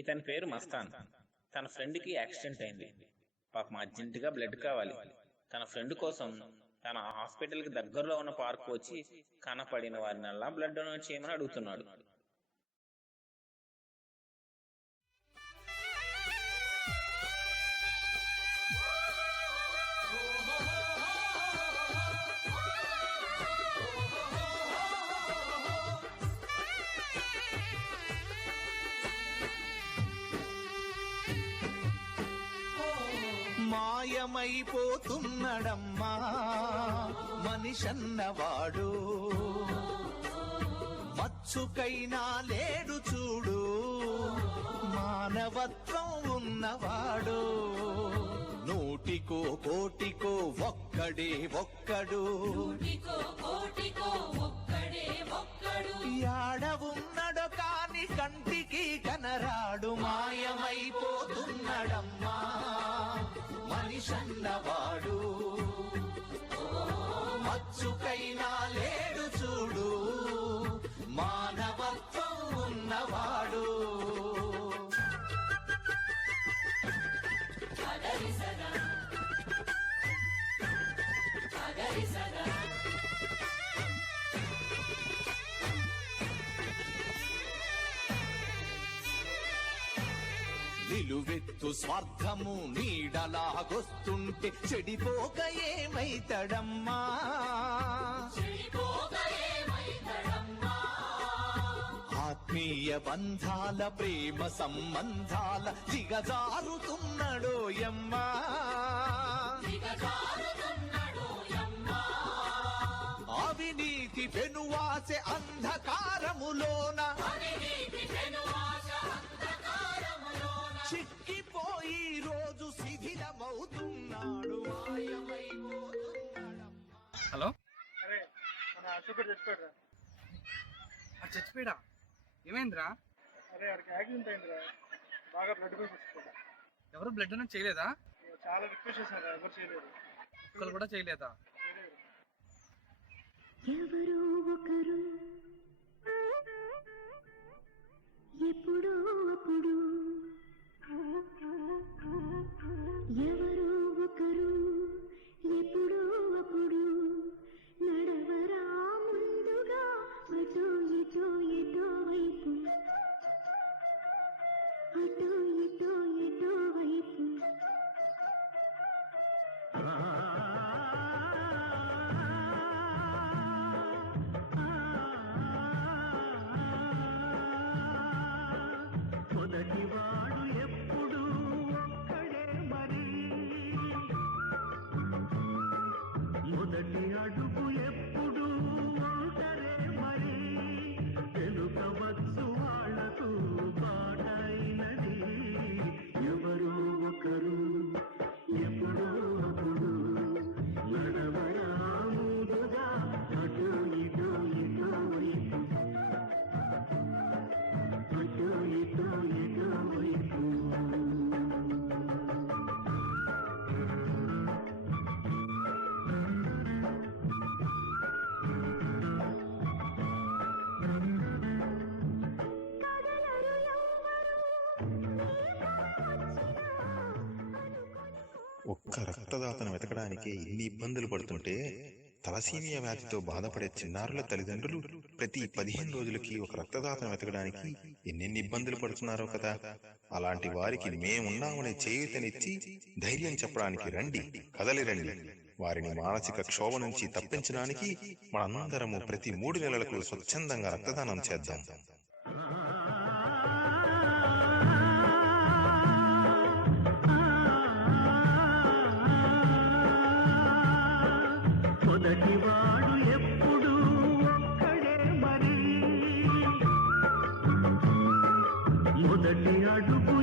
ఇతని పేరు మస్తాన్. తన ఫ్రెండ్ కి యాక్సిడెంట్ అయింది. పాపం అర్జెంటుగా బ్లడ్ కావాలి. తన ఫ్రెండ్ కోసం తన హాస్పిటల్ కి దగ్గరలో ఉన్న పార్క్ వచ్చి కనపడిన వారినల్లా బ్లడ్ డొనేట్ చేయమని అడుగుతున్నాడు. మాయమైపోతున్నడమ్మా మనిషన్నవాడు, మచ్చుకైనా లేడు చూడు మానవత్వం ఉన్నవాడు. నూటికో కోటికో ఒక్కడే ఒక్కడు, యాడ ఉన్నడో కాని కంటికి కనరాడు. మాయమైపోతున్నడమ్మా మనిషన్నవాడు, మచ్చుకైనా లేడు చూడు మానవత్వం ఉన్నవాడు. నిలువెత్తు స్వార్థము నీడలాగొస్తుంటే చెడిపోక ఏమైతడమ్మా? ఆత్మీయ బంధాల ప్రేమ సంబంధాల దిగజారుతున్నడోయమ్మా. అవినీతి పెనువాసె అంధకారములోన చిక్కిపోయి రోజు శిథిలమవుతున్నాడు. హలో, అరే మన అశోకుడు చచ్చిపోయాడురా. చచ్చిపోయాడా? ఏమైందిరా? అరే అక్కడికి యాక్సిడెంట్ అయిందిరా, బాగా బ్లడ్ పంపిస్తుంది. ఎవరు బ్లడ్ డొనేట్ చేయలేదా? చాలా రిక్వెస్ట్ చేశారు, ఎవరు చేయలేదు. ఒక్కరు కూడా చేయలేదా? ఎవరో ఒకరు ఎప్పుడో అప్పుడు, ఎవరో ఒకరు ఎప్పుడో అప్పుడు నడవరా ముందుగా అటో ఇటో ఎటో వైపు, అటో ఇటో ఎటో వైపు. మొదటివాడు ఎప్పుడు ఒక్కడే మరి, మొదటి అడుగు ఎప్పుడు ఒంటరే మరి. వెనుకవచ్చు వాళ్లకు బాటైనది ఎవరో ఒకరు ఎప్పుడో అప్పుడు. నడవరా ముందుగా అటు ఇటు ఇటు వైపు, అటు ఇటు ఇటు వైపు. ఒక్క రక్తదాతను వెతకడానికి ఇన్ని ఇబ్బందులు పడుతుంటే తలసీమియా వ్యాధితో బాధపడే చిన్నారుల తల్లిదండ్రులు ప్రతి 15 రోజులకి ఒక రక్తదాతను వెతకడానికి ఎన్నెన్ని ఇబ్బందులు పడుతున్నారో కదా. అలాంటి వారికి మేమున్నామనే చేయూతనిచ్చి ధైర్యం చెప్పడానికి రండి, కదలి రండి. వారిని మానసిక క్షోభ నుంచి తప్పించడానికి మనందరము ప్రతి 3 నెలలకు స్వచ్ఛందంగా రక్తదానం చేద్దాం. మొదటివాడు ఎప్పుడు ఒక్కడే మరి, మొదటి అడుగు